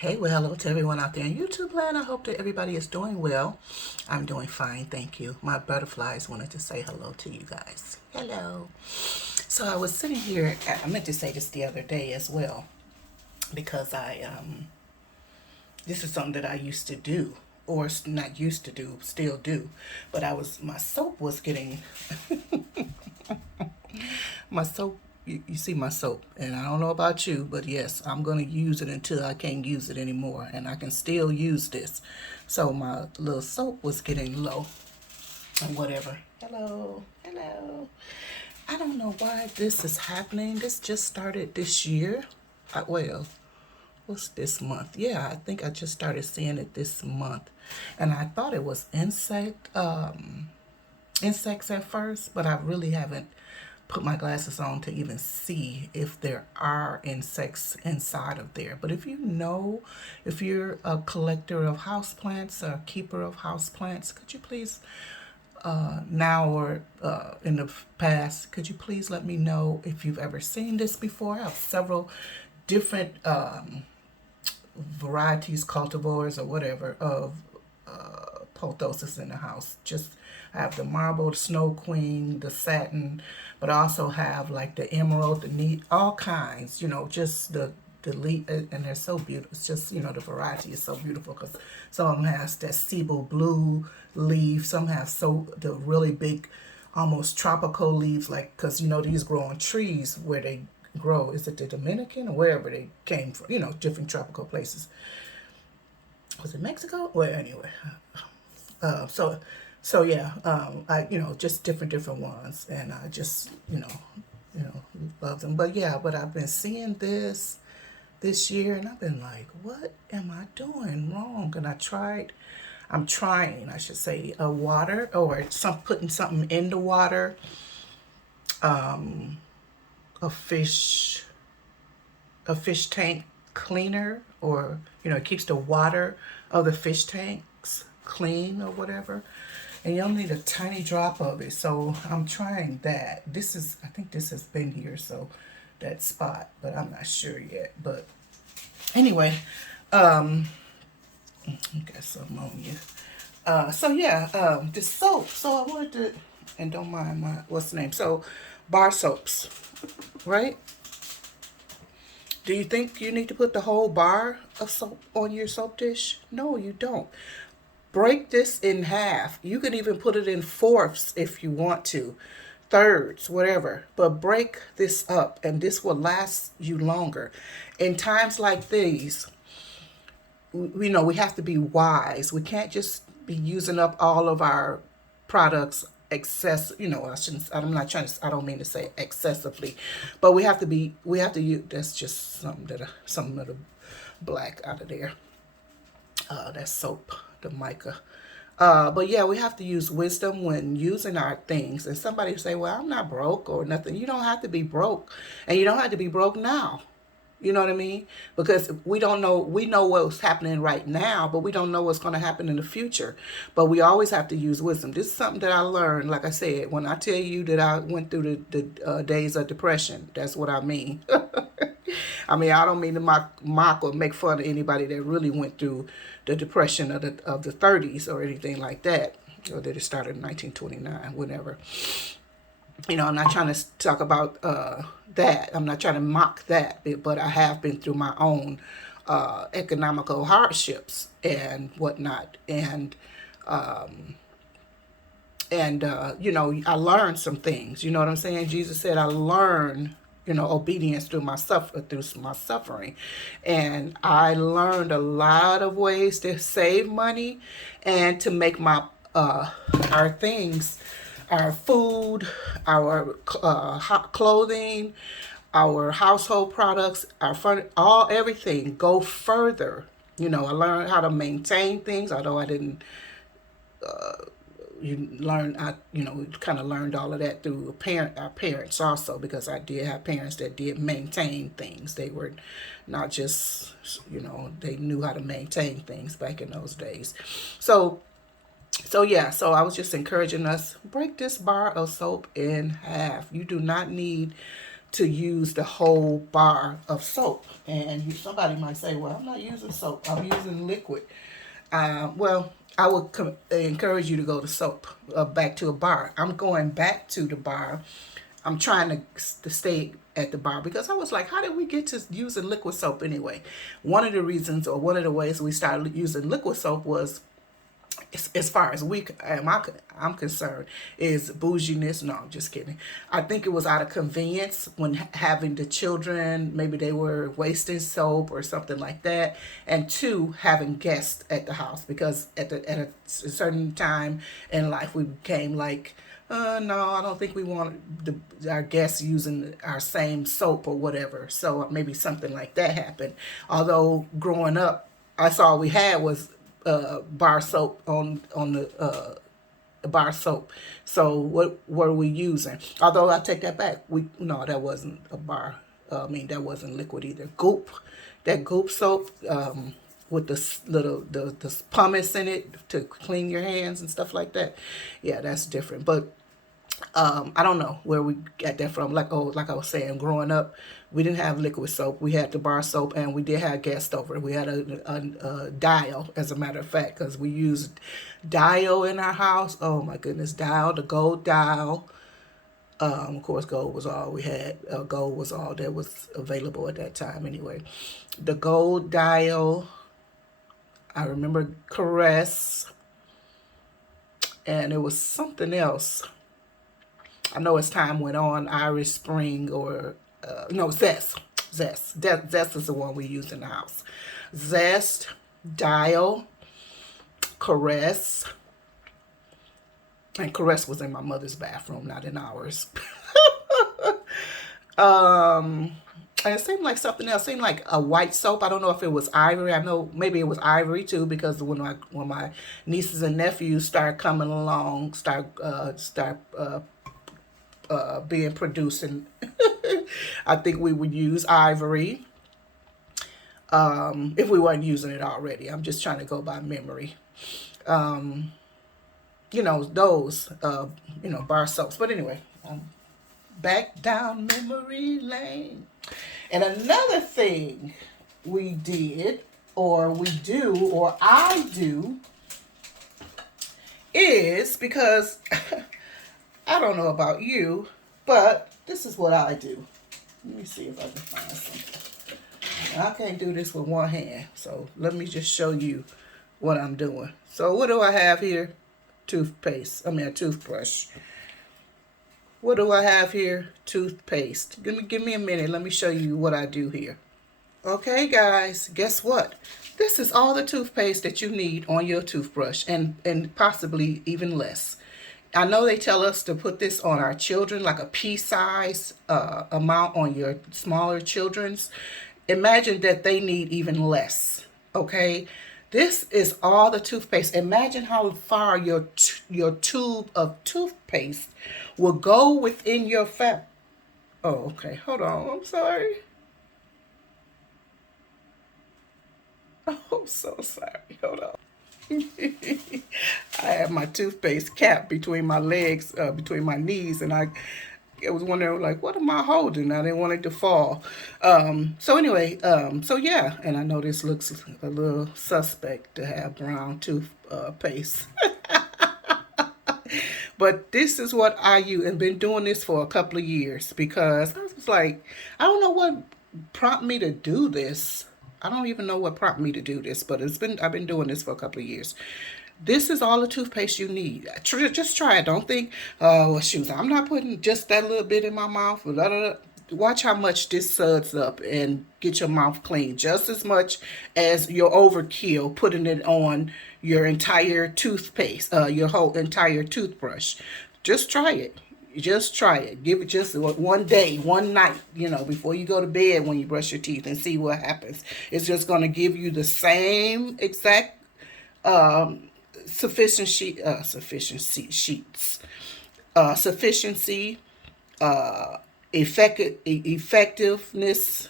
Hey, well, hello to everyone out there in YouTube land. I hope that everybody is doing well. I'm doing fine, thank you. My butterflies wanted to say hello to you guys. Hello. So I was sitting here, I meant to say this the other day as well, because this is something that I used to do, or not used to do, still do, but my soap was getting, my soap, you see my soap, and I don't know about you, but yes, I'm going to use it until I can't use it anymore, and I can still use this. So my little soap was getting low and whatever. Hello, hello. I don't know why this is happening. This just started this year. Well, what's this month? Yeah, I think I just started seeing it this month, and I thought it was insects at first, but I really haven't put my glasses on to even see if there are insects inside of there. But if you know, if you're a collector of houseplants or keeper of houseplants, could you please, now or in the past, could you please let me know if you've ever seen this before? I have several different varieties, cultivars, or whatever of pothos in the house. Just I have the marble, the snow queen, the satin, but I also have like the emerald, the neat, all kinds. Just the leaf, and they're so beautiful. It's just the variety is so beautiful because some of them has that sable blue leaf. Some have the really big, almost tropical leaves, like because these grow on trees where they grow. Is it the Dominican or wherever they came from? Different tropical places. Was it Mexico? Well, anyway, uh, so so yeah, I just different ones, and I just you know love them. But yeah, but I've been seeing this year, and I've been like, what am I doing wrong? And I'm trying, I should say, a water or putting something in the water, a fish a fish tank cleaner, or it keeps the water of the fish tanks clean or whatever, and you only need a tiny drop of it. So I'm trying that. I think this has been here, so that spot, but I'm not sure yet. But anyway, I got some ammonia. So yeah, the soap. So I wanted to, and don't mind my what's the name. So bar soaps, right? Do you think you need to put the whole bar of soap on your soap dish? No, you don't. Break this in half. You can even put it in fourths if you want to, thirds, whatever. But break this up, and this will last you longer. In times like these, we have to be wise. We can't just be using up all of our products I'm not trying to, I don't mean to say excessively, but we have to use, that's just something of the black out of there. That's soap, the mica. But yeah, we have to use wisdom when using our things. And somebody say, well, I'm not broke or nothing. You don't have to be broke, and you don't have to be broke now. You know what I mean? Because we know what's happening right now, but we don't know what's going to happen in the future. But we always have to use wisdom. This is something that I learned, like I said, when I tell you that I went through the days of depression, that's what I mean. I mean, I don't mean to mock or make fun of anybody that really went through the depression of the 30s or anything like that, or that it started in 1929, whatever. I'm not trying to talk about that. I'm not trying to mock that, but I have been through my own economical hardships and whatnot, and I learned some things. You know what I'm saying? Jesus said, "I learned." Obedience through my suffering, and I learned a lot of ways to save money and to make my our things, our food, our hot clothing, our household products, our all everything go further. I learned how to maintain things, although I didn't. We kind of learned all of that through our parents also, because I did have parents that did maintain things. They were not just, they knew how to maintain things back in those days. So yeah, so I was just encouraging us, break this bar of soap in half. You do not need to use the whole bar of soap. And somebody might say, well, I'm not using soap, I'm using liquid. Well, I would encourage you to go to soap, back to a bar. I'm going back to the bar. I'm trying to stay at the bar because I was like, how did we get to using liquid soap anyway? One of the reasons, or one of the ways we started using liquid soap was, as far as I'm concerned, is bouginess. No, I'm just kidding. I think it was out of convenience when having the children, maybe they were wasting soap or something like that. And two, having guests at the house, because at a certain time in life we became like, no, I don't think we want our guests using our same soap or whatever. So maybe something like that happened. Although growing up, that's all we had was bar soap on the bar soap. So what were we using? Although I take that back, we no, that wasn't a bar. I mean, that wasn't liquid either. Goop, that Goop soap, with the pumice in it to clean your hands and stuff like that. Yeah, that's different. But I don't know where we got that from. Like I was saying, growing up, we didn't have liquid soap. We had the bar soap, and we did have guests over. We had a dial, as a matter of fact, because we used dial in our house. Oh my goodness, dial, the gold dial. Of course, gold was all we had. Gold was all that was available at that time, anyway. The gold dial. I remember Caress, and it was something else. I know as time went on, Irish Spring, or no, Zest. Zest is the one we used in the house. Zest, Dial, Caress. And Caress was in my mother's bathroom, not in ours. And it seemed like something else. It seemed like a white soap. I don't know if it was Ivory. I know maybe it was Ivory too, because when my nieces and nephews start coming along, being produced, and I think we would use Ivory, if we weren't using it already. I'm just trying to go by memory. Those bar soaps. But anyway, back down memory lane. And another thing we did, or we do, or I do, is because I don't know about you, but this is what I do. Let me see if I can find something. I can't do this with one hand, so let me just show you what I'm doing. So what do I have here? A toothbrush. What do I have here? Toothpaste. Give me a minute. Let me show you what I do here. Okay, guys, guess what? This is all the toothpaste that you need on your toothbrush, and possibly even less. I know they tell us to put this on our children, like a pea-size amount on your smaller children's. Imagine that they need even less, okay? This is all the toothpaste. Imagine how far your tube of toothpaste will go within your fat. Oh, okay. Hold on. I'm sorry. Oh, I'm so sorry. Hold on. I have my toothpaste cap between my legs, between my knees, and I was wondering, like, what am I holding? I didn't want it to fall. So anyway, so yeah, and I know this looks a little suspect to have brown toothpaste. But this is what I use, and been doing this for a couple of years, because I was like, I don't know what prompted me to do this. I don't even know what prompted me to do this, but I've been doing this for a couple of years. This is all the toothpaste you need. Just try it. Don't think, oh, well, shoot, I'm not putting just that little bit in my mouth. Blah, blah, blah. Watch how much this suds up and get your mouth clean. Just as much as your overkill putting it on your entire toothpaste, your whole entire toothbrush. Just try it. Just try it. Give it just one day, one night, before you go to bed when you brush your teeth, and see what happens. It's just going to give you the same exact sufficiency, effectiveness,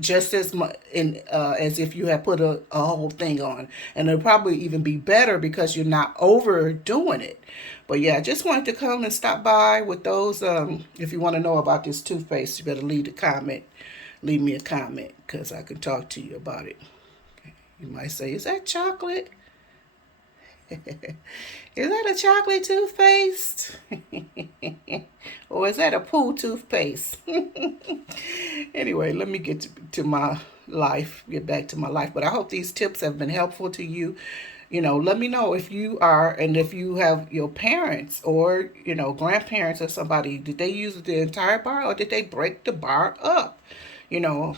just as much in as if you had put a whole thing on, and it'll probably even be better because you're not overdoing it. But yeah, I just wanted to come and stop by with those. If you want to know about this toothpaste, you better leave me a comment, because I can talk to you about it. You might say, is that chocolate? Is that a chocolate toothpaste? Or is that a poo toothpaste? Anyway, let me to my life, get back to my life. But I hope these tips have been helpful to you. Let me know if you are, and if you have your parents or, grandparents or somebody, did they use the entire bar or did they break the bar up? You know,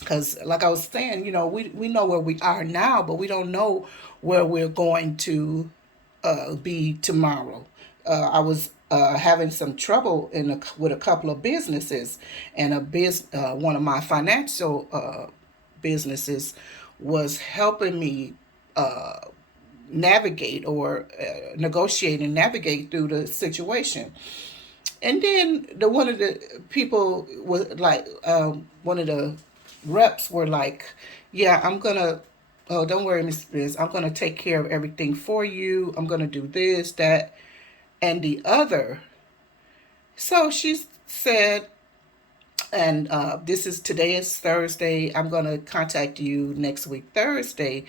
because like I was saying, we know where we are now, but we don't know where we're going to be tomorrow. I was having some trouble with a couple of businesses, and one of my financial businesses was helping me uh, navigate or negotiate and navigate through the situation. And then one of the people was like, one of the reps were like, "Yeah, I'm gonna. Oh, don't worry, Miss Biz. I'm gonna take care of everything for you. I'm gonna do this, that, and the other." So she said, and today is Thursday. I'm gonna contact you next week Thursday.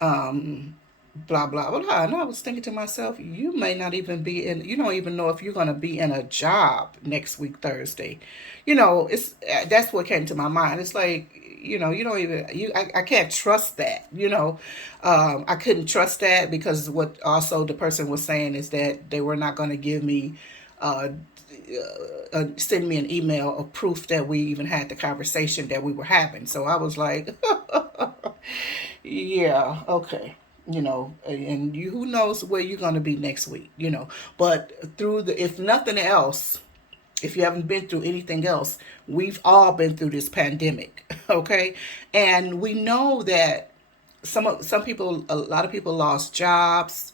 Um, blah blah blah. And I was thinking to myself, you may not even be in. You don't even know if you're gonna be in a job next week Thursday. It's that's what came to my mind. It's like, you don't even I can't trust that. I couldn't trust that, because what also the person was saying is that they were not going to give me uh, send me an email of proof that we even had the conversation that we were having. So I was like, yeah, okay. And who knows where you're going to be next week, but if nothing else, if you haven't been through anything else, we've all been through this pandemic, okay? And we know that some people, a lot of people lost jobs,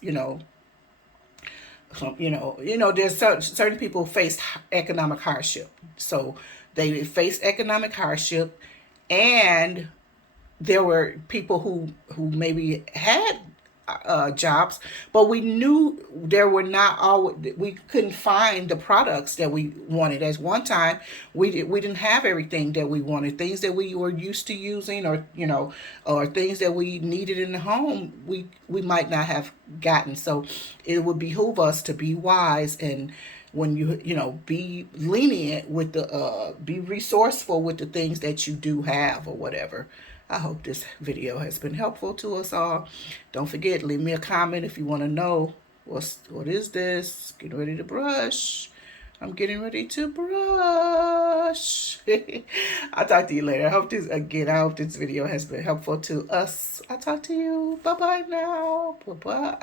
there's certain people faced economic hardship. So they faced economic hardship, and there were people who maybe had jobs, but we knew there were not all. We couldn't find the products that we wanted. As one time, we didn't have everything that we wanted. Things that we were used to using, or things that we needed in the home, we might not have gotten. So it would behoove us to be wise, and when be lenient with be resourceful with the things that you do have or whatever. I hope this video has been helpful to us all. Don't forget, leave me a comment if you want to know what is this. Getting ready to brush. I'm getting ready to brush. I'll talk to you later. I hope this video has been helpful to us. I'll talk to you. Bye bye now. Bye bye.